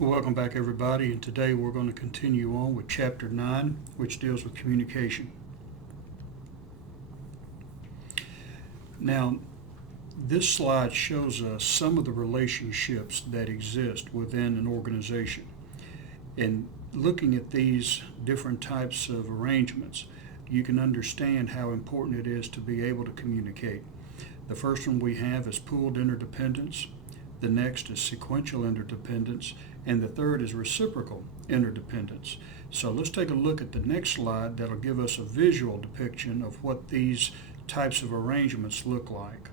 Welcome back, everybody, and today we're going to continue on with Chapter 9, which deals with communication. Now, this slide shows us some of the relationships that exist within an organization. And looking at these different types of arrangements, you can understand how important it is to be able to communicate. The first one we have is pooled interdependence. The next is sequential interdependence, and the third is reciprocal interdependence. So let's take a look at the next slide that'll give us a visual depiction of what these types of arrangements look like.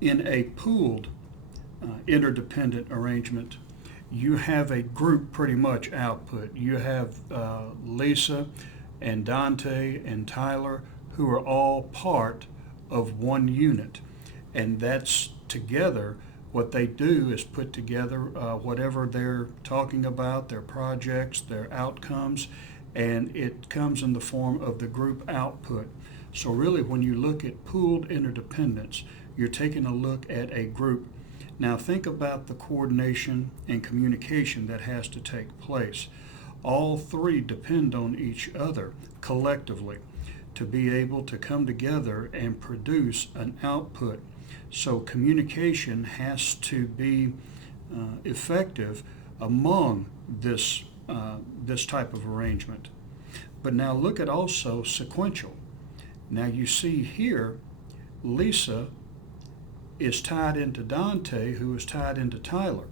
In a pooled interdependent arrangement, you have a group pretty much output. You have Lisa and Dante and Tyler, who are all part of one unit. And that's together, what they do is put together whatever they're talking about, their projects, their outcomes, and it comes in the form of the group output. So really, when you look at pooled interdependence, you're taking a look at a group. Now think about the coordination and communication that has to take place. All three depend on each other collectively to be able to come together and produce an output. So communication has to be effective among this type of arrangement. But now look at also sequential. Now you see here, Lisa is tied into Dante, who is tied into Tyler.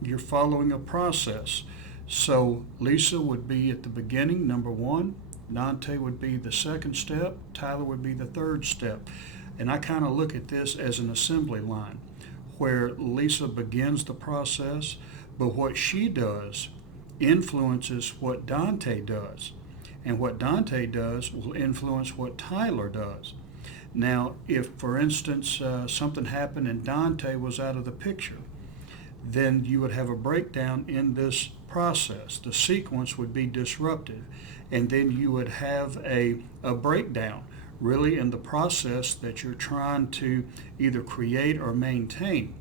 You're following a process. So Lisa would be at the beginning, number one. Dante would be the second step. Tyler would be the third step. And I kind of look at this as an assembly line where Lisa begins the process, but what she does influences what Dante does. And what Dante does will influence what Tyler does. Now, if, for instance, something happened and Dante was out of the picture, then you would have a breakdown in this process. The sequence would be disrupted, and then you would have a breakdown really in the process that you're trying to either create or maintain.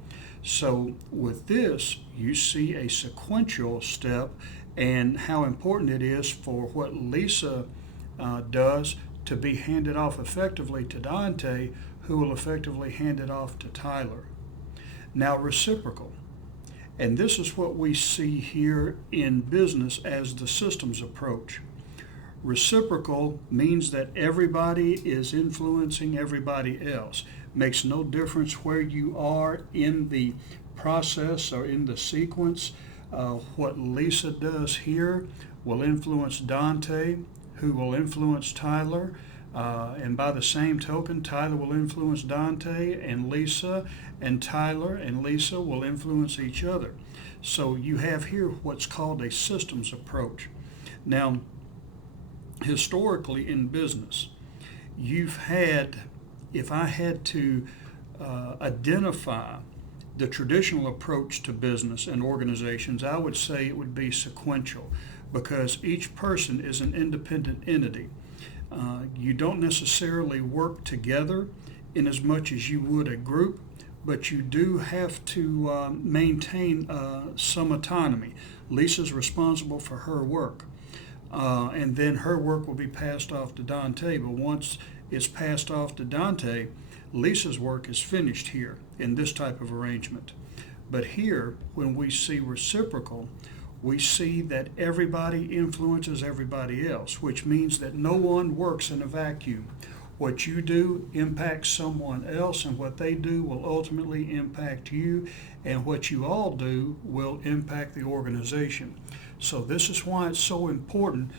So with this, you see a sequential step and how important it is for what Lisa does to be handed off effectively to Dante, who will effectively hand it off to Tyler. Now, reciprocal. And this is what we see here in business as the systems approach. Reciprocal means that everybody is influencing everybody else. Makes no difference where you are in the process or in the sequence. What Lisa does here will influence Dante, who will influence Tyler. And by the same token, Tyler will influence Dante, and Lisa and Tyler and Lisa will influence each other. So you have here what's called a systems approach. Now, historically in business, if I had to identify the traditional approach to business and organizations, I would say it would be sequential, because each person is an independent entity. You don't necessarily work together in as much as you would a group, but you do have to maintain some autonomy. Lisa's responsible for her work, and then her work will be passed off to Dante, but once it's passed off to Dante, Lisa's work is finished here in this type of arrangement. But here, when we see reciprocal, we see that everybody influences everybody else, which means that no one works in a vacuum. What you do impacts someone else, and what they do will ultimately impact you, and what you all do will impact the organization. So this is why it's so important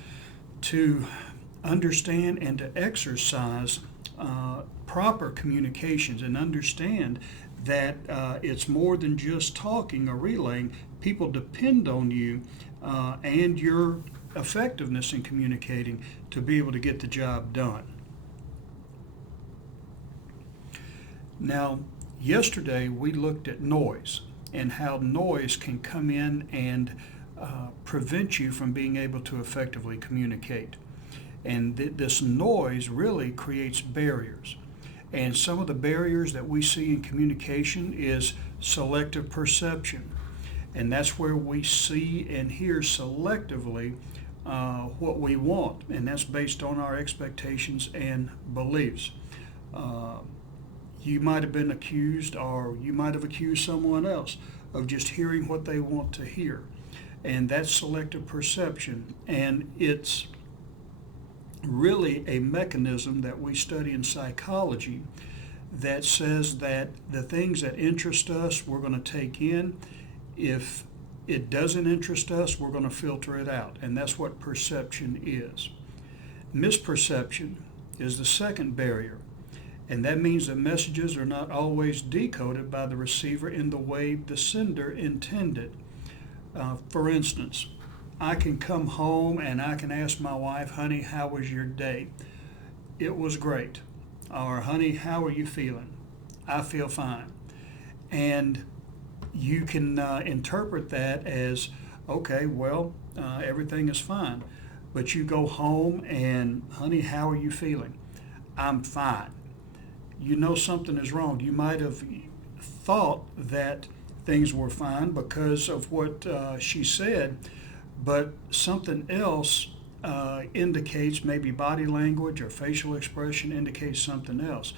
to understand and to exercise proper communications, and understand that it's more than just talking or relaying. People depend on you and your effectiveness in communicating to be able to get the job done. Now, yesterday we looked at noise and how noise can come in and prevent you from being able to effectively communicate. And this noise really creates barriers. And some of the barriers that we see in communication is selective perception. And that's where we see and hear selectively what we want, and that's based on our expectations and beliefs. Uh, you might have been accused, or you might have accused someone else of just hearing what they want to hear. And that's selective perception. And it's really a mechanism that we study in psychology that says that the things that interest us, we're going to take in. If it doesn't interest us, we're going to filter it out. And that's what perception is. Misperception is the second barrier. And that means that messages are not always decoded by the receiver in the way the sender intended. For instance, I can come home and I can ask my wife, honey, how was your day? It was great. Or, honey, how are you feeling? I feel fine. And you can interpret that as, okay, well, everything is fine. But you go home and, honey, how are you feeling? I'm fine. You know something is wrong. You might have thought that things were fine because of what she said, but something else indicates, maybe body language or facial expression indicates something else.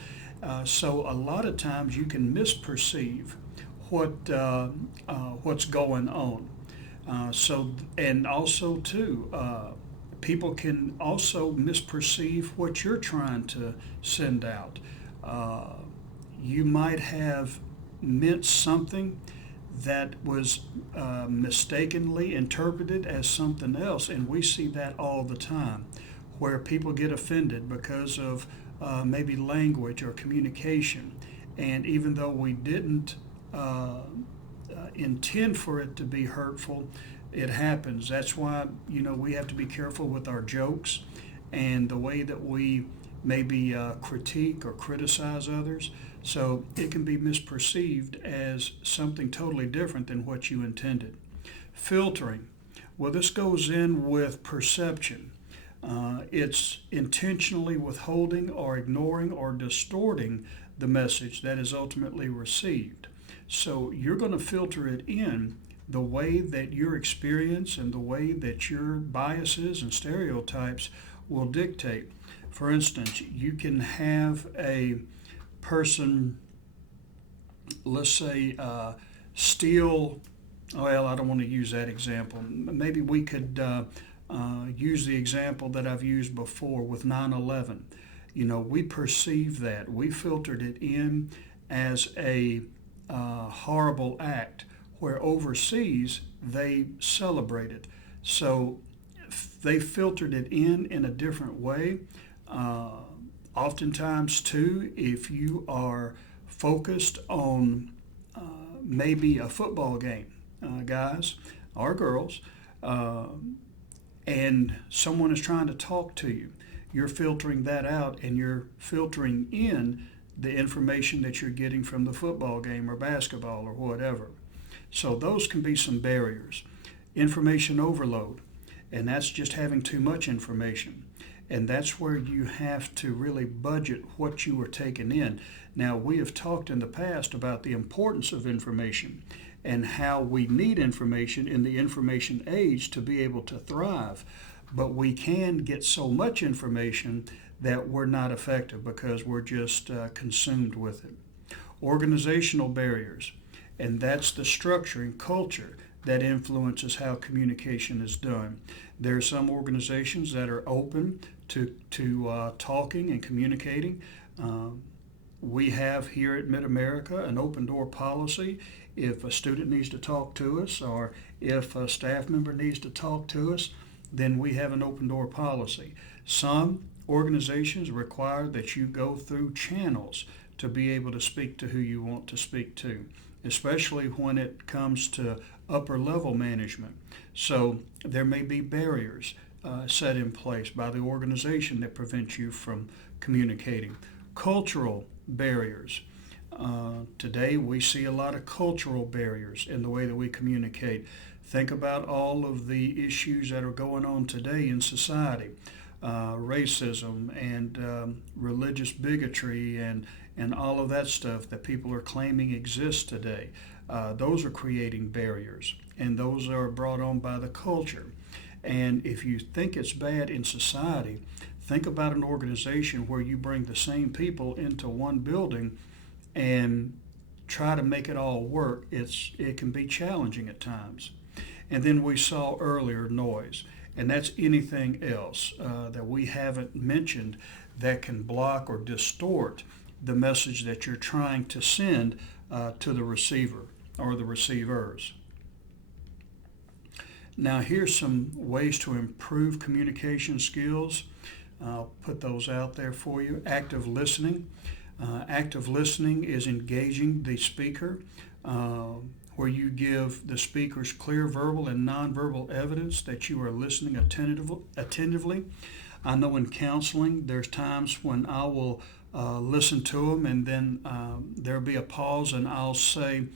So a lot of times you can misperceive what's going on. And also too, people can also misperceive what you're trying to send out. You might have meant something that was mistakenly interpreted as something else, and we see that all the time, where people get offended because of maybe language or communication, and even though we didn't intend for it to be hurtful, it happens. That's why we have to be careful with our jokes and the way that we maybe critique or criticize others. So it can be misperceived as something totally different than what you intended. Filtering. Well, this goes in with perception. It's intentionally withholding or ignoring or distorting the message that is ultimately received. So you're going to filter it in the way that your experience and the way that your biases and stereotypes will dictate. For instance, you can have a person, let's say, steal, well, I don't want to use that example. Maybe we could use the example that I've used before with 9/11. We perceive that. We filtered it in as a horrible act, where overseas they celebrate it. So they filtered it in a different way. Oftentimes, too, if you are focused on maybe a football game, guys or girls, and someone is trying to talk to you, you're filtering that out and you're filtering in the information that you're getting from the football game or basketball or whatever. So those can be some barriers. Information overload, and that's just having too much information. And that's where you have to really budget what you are taking in. Now, we have talked in the past about the importance of information and how we need information in the information age to be able to thrive. But we can get so much information that we're not effective because we're just consumed with it. Organizational barriers, and that's the structure and culture that influences how communication is done. There are some organizations that are open to talking and communicating. We have here at Mid-America an open door policy. If a student needs to talk to us or if a staff member needs to talk to us, then we have an open door policy. Some organizations require that you go through channels to be able to speak to who you want to speak to, especially when it comes to upper level management. So there may be barriers set in place by the organization that prevent you from communicating. Cultural barriers. Today we see a lot of cultural barriers in the way that we communicate. Think about all of the issues that are going on today in society. Racism and religious bigotry and and all of that stuff that people are claiming exists today. Those are creating barriers, and those are brought on by the culture. And if you think it's bad in society, think about an organization where you bring the same people into one building and try to make it all work. It can be challenging at times. And then we saw earlier noise, and that's anything else that we haven't mentioned that can block or distort the message that you're trying to send to the receiver or the receivers. Now, here's some ways to improve communication skills. I'll put those out there for you. Active listening. Active listening is engaging the speaker, where you give the speakers clear verbal and nonverbal evidence that you are listening attentively. I know in counseling, there's times when I will listen to them, and then there'll be a pause, and I'll say,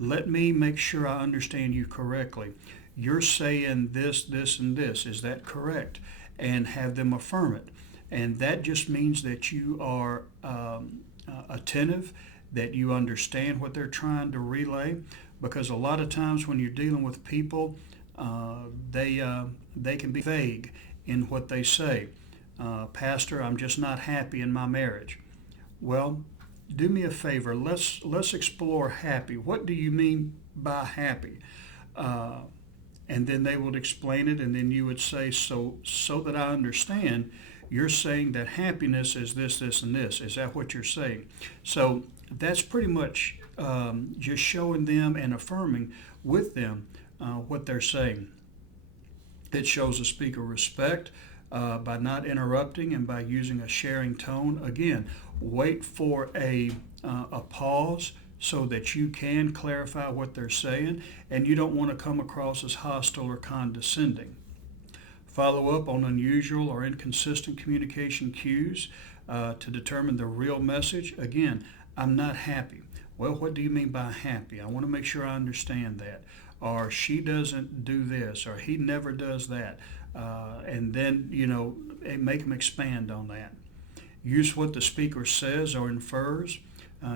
let me make sure I understand you correctly. You're saying this, this, and this. Is that correct? And have them affirm it. And that just means that you are attentive, that you understand what they're trying to relay. Because a lot of times when you're dealing with people, they can be vague in what they say. Pastor, I'm just not happy in my marriage. Well, do me a favor. Let's explore happy. What do you mean by happy? And then they would explain it, and then you would say, so that I understand, you're saying that happiness is this, this, and this. Is that what you're saying? So that's pretty much just showing them and affirming with them what they're saying. It shows the speaker respect by not interrupting and by using a sharing tone. Again, wait for a pause so that you can clarify what they're saying, and you don't want to come across as hostile or condescending. Follow up on unusual or inconsistent communication cues to determine the real message. Again, I'm not happy. Well, what do you mean by happy? I want to make sure I understand that. Or she doesn't do this, or he never does that. And then, make them expand on that. Use what the speaker says or infers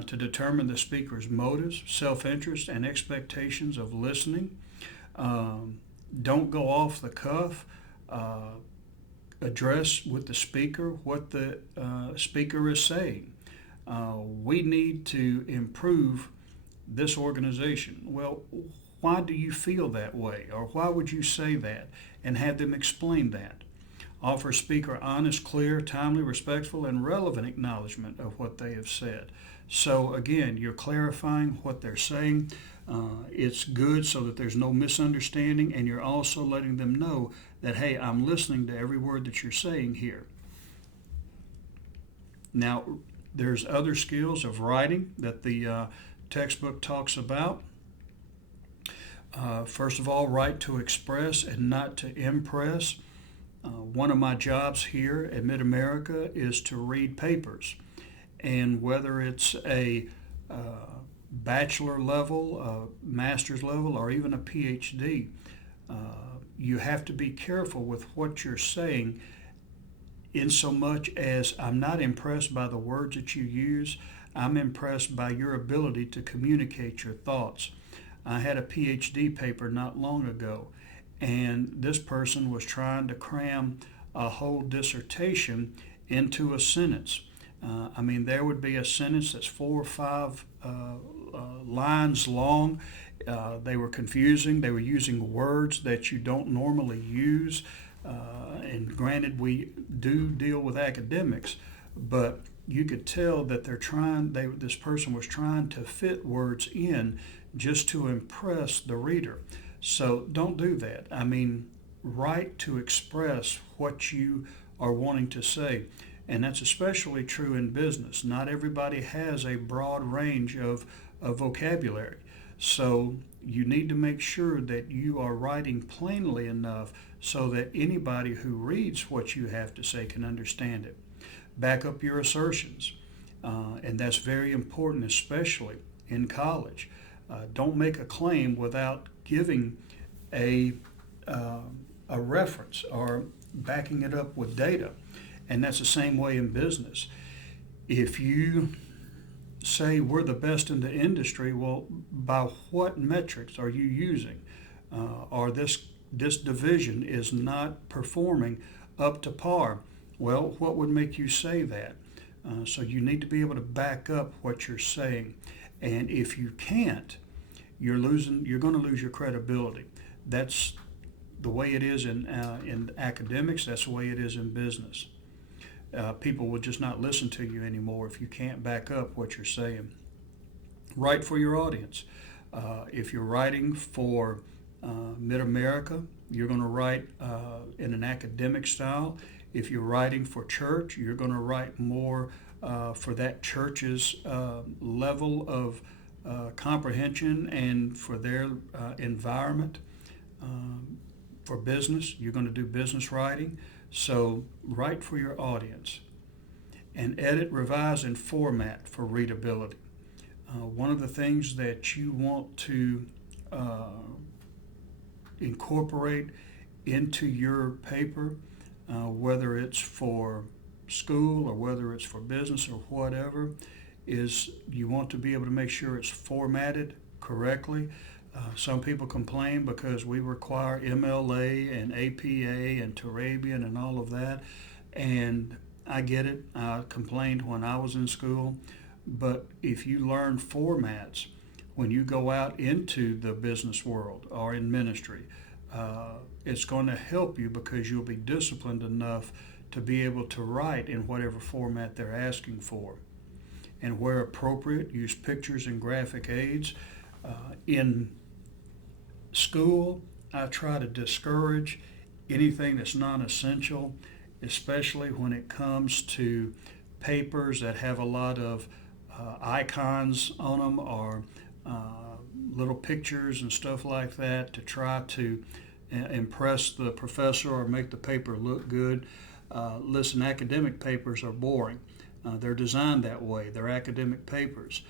to determine the speaker's motives, self-interest, and expectations of listening. Don't go off the cuff. Address with the speaker what the speaker is saying. We need to improve this organization. Well, why do you feel that way? Or why would you say that? And have them explain that. Offer speaker honest, clear, timely, respectful, and relevant acknowledgement of what they have said. So again, you're clarifying what they're saying. It's good so that there's no misunderstanding, and you're also letting them know that, hey, I'm listening to every word that you're saying here. Now, there's other skills of writing that the textbook talks about. First of all, write to express and not to impress. One of my jobs here at Mid-America is to read papers. And whether it's a bachelor level, a master's level, or even a PhD, you have to be careful with what you're saying, in so much as I'm not impressed by the words that you use. I'm impressed by your ability to communicate your thoughts. I had a PhD paper not long ago, and this person was trying to cram a whole dissertation into a sentence. There would be a sentence that's 4 or 5 lines long. They were confusing. They were using words that you don't normally use. And granted, we do deal with academics, but you could tell that this person was trying to fit words in just to impress the reader. So don't do that. Write to express what you are wanting to say. And that's especially true in business. Not everybody has a broad range of vocabulary. So you need to make sure that you are writing plainly enough so that anybody who reads what you have to say can understand it. Back up your assertions. And that's very important, especially in college. Don't make a claim without giving a reference or backing it up with data. And that's the same way in business. If you say we're the best in the industry. Well, by what metrics are you using? Or this division is not performing up to par. Well, what would make you say that? So you need to be able to back up what you're saying. And if you can't, you're going to lose your credibility. That's the way it is in academics. That's the way it is in business. People will just not listen to you anymore if you can't back up what you're saying. Write for your audience. If you're writing for Mid-America, you're going to write in an academic style. If you're writing for church, you're going to write more for that church's level of comprehension and for their environment. For business, you're going to do business writing. So write for your audience. And edit, revise, and format for readability. One of the things that you want to incorporate into your paper, whether it's for school or whether it's for business or whatever, is you want to be able to make sure it's formatted correctly. Some people complain because we require MLA and APA and Turabian and all of that, and I get it. I complained when I was in school, but if you learn formats when you go out into the business world or in ministry, it's going to help you because you'll be disciplined enough to be able to write in whatever format they're asking for. And where appropriate, use pictures and graphic aids. In school, I try to discourage anything that's non-essential, especially when it comes to papers that have a lot of icons on them or little pictures and stuff like that to try to impress the professor or make the paper look good. Listen, academic papers are boring. They're designed that way. They're academic papers.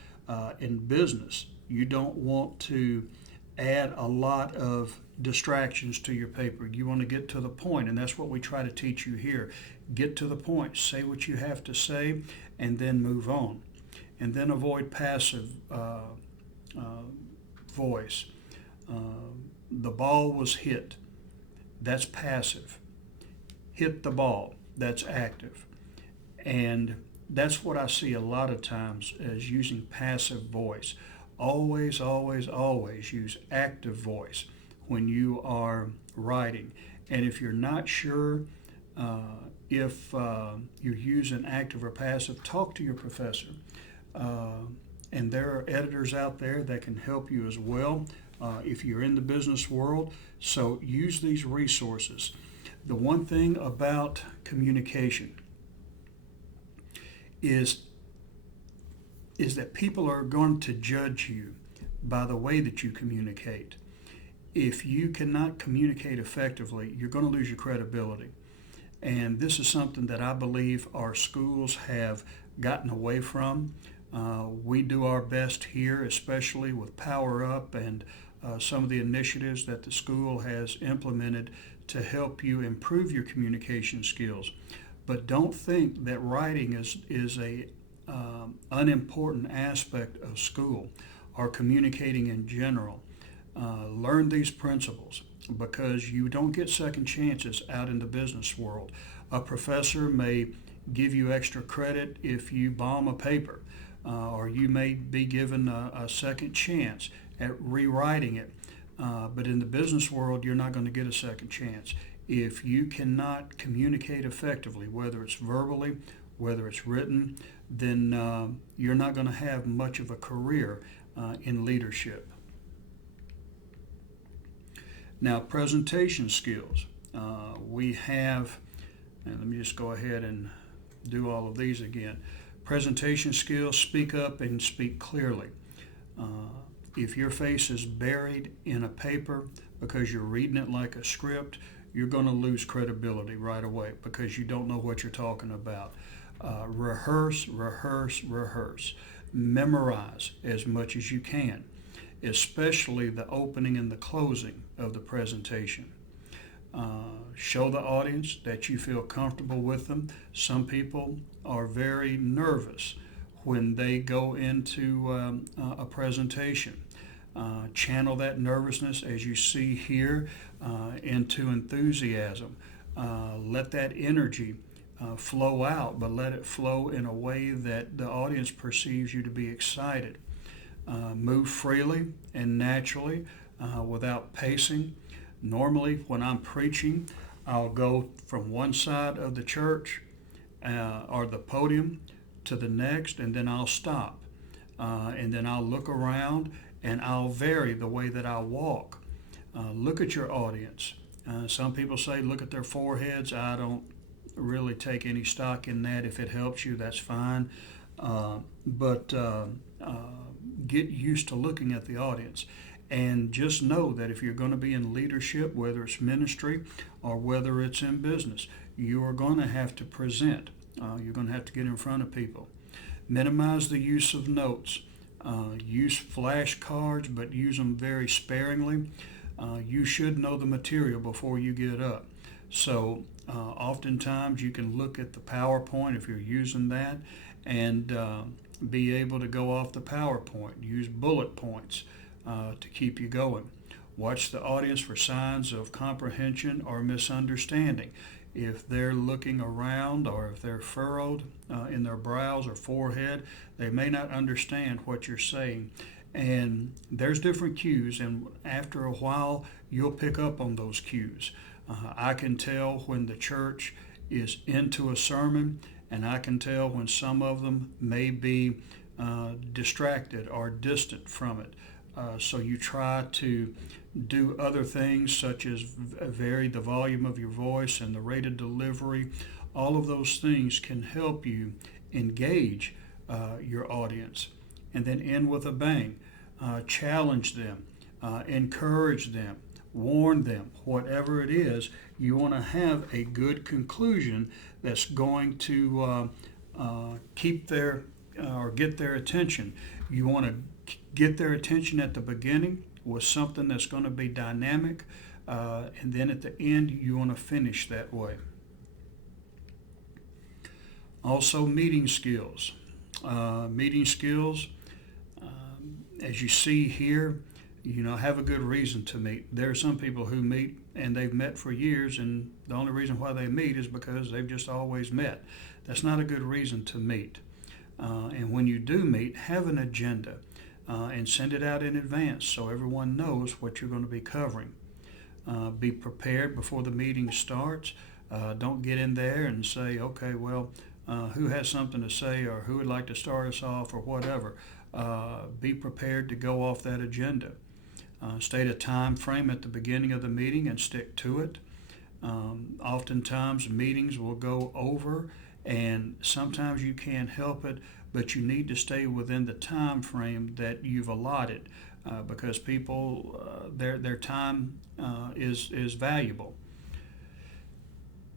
In business, you don't want to add a lot of distractions to your paper. You want to get to the point, and that's what we try to teach you here. Get to the point, say what you have to say, and then move on. And then avoid passive voice. The ball was hit. That's passive. Hit the ball. That's active. And that's what I see a lot of times as using passive voice. Always, always, always use active voice when you are writing. And if you're not sure if you're using active or passive, talk to your professor. And there are editors out there that can help you as well if you're in the business world. So use these resources. The one thing about communication is that people are going to judge you by the way that you communicate. If you cannot communicate effectively, you're going to lose your credibility. And this is something that I believe our schools have gotten away from. We do our best here, especially with Power Up and some of the initiatives that the school has implemented to help you improve your communication skills. But don't think that writing is a unimportant aspect of school or communicating in general. Learn these principles because you don't get second chances out in the business world. A professor may give you extra credit if you bomb a paper, or you may be given a second chance at rewriting it. But in the business world, you're not going to get a second chance. If you cannot communicate effectively, whether it's verbally, whether it's written, then you're not going to have much of a career in leadership. Now, presentation skills. We have, and let me just go ahead and do all of these again. Presentation skills, speak up and speak clearly. If your face is buried in a paper because you're reading it like a script, you're going to lose credibility right away because you don't know what you're talking about. Rehearse, rehearse, rehearse. Memorize as much as you can, especially the opening and the closing of the presentation. Show the audience that you feel comfortable with them. Some people are very nervous when they go into a presentation. Channel that nervousness, as you see here, into enthusiasm. Let that energy flow out, but let it flow in a way that the audience perceives you to be excited. Move freely and naturally without pacing. Normally, when I'm preaching, I'll go from one side of the church or the podium to the next, and then I'll stop. And then I'll look around and I'll vary the way that I walk. Look at your audience. Some people say look at their foreheads. I don't really take any stock in that. If it helps you, that's fine. But get used to looking at the audience. And just know that if you're going to be in leadership, whether it's ministry or whether it's in business, you are going to have to present. You're going to have to get in front of people. Minimize the use of notes. Use flashcards, but use them very sparingly. You should know the material before you get up. So oftentimes you can look at the PowerPoint if you're using that and be able to go off the PowerPoint. Use bullet points to keep you going. Watch the audience for signs of comprehension or misunderstanding. If they're looking around or if they're furrowed in their brows or forehead, they may not understand what you're saying. And there's different cues, and after a while, you'll pick up on those cues. I can tell when the church is into a sermon, and I can tell when some of them may be distracted or distant from it. So you try to do other things such as vary the volume of your voice and the rate of delivery. All of those things can help you engage your audience. And then end with a bang. Challenge them, encourage them, warn them. Whatever it is, you want to have a good conclusion that's going to keep their or get their attention. You want to get their attention at the beginning with something that's going to be dynamic, and then at the end you want to finish that way. Also, meeting skills. As you see here, have a good reason to meet. There are some people who meet and they've met for years, and the only reason why they meet is because they've just always met. That's not a good reason to meet. And when you do meet, have an agenda and send it out in advance so everyone knows what you're going to be covering. Be prepared before the meeting starts. Don't get in there and say, okay, well, who has something to say or who would like to start us off or whatever. Be prepared to go off that agenda. State a time frame at the beginning of the meeting and stick to it. Oftentimes meetings will go over, and sometimes you can't help it, but you need to stay within the time frame that you've allotted because people, their time is valuable.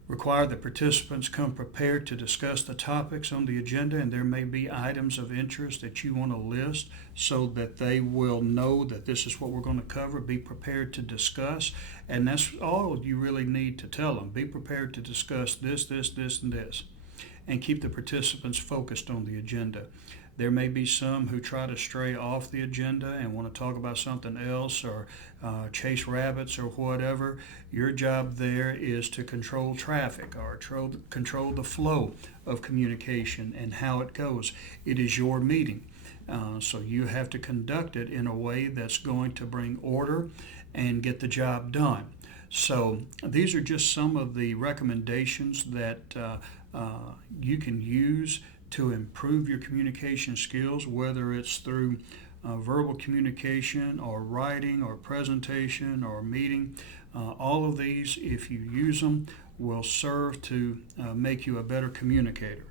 Require that participants come prepared to discuss the topics on the agenda, and there may be items of interest that you want to list so that they will know that this is what we're going to cover. Be prepared to discuss, and that's all you really need to tell them. Be prepared to discuss this, and this, and keep the participants focused on the agenda. There may be some who try to stray off the agenda and want to talk about something else or chase rabbits or whatever. Your job there is to control traffic or control the flow of communication and how it goes. It is your meeting, so you have to conduct it in a way that's going to bring order and get the job done. So these are just some of the recommendations that you can use to improve your communication skills, whether it's through verbal communication or writing or presentation or meeting. All of these, if you use them, will serve to make you a better communicator.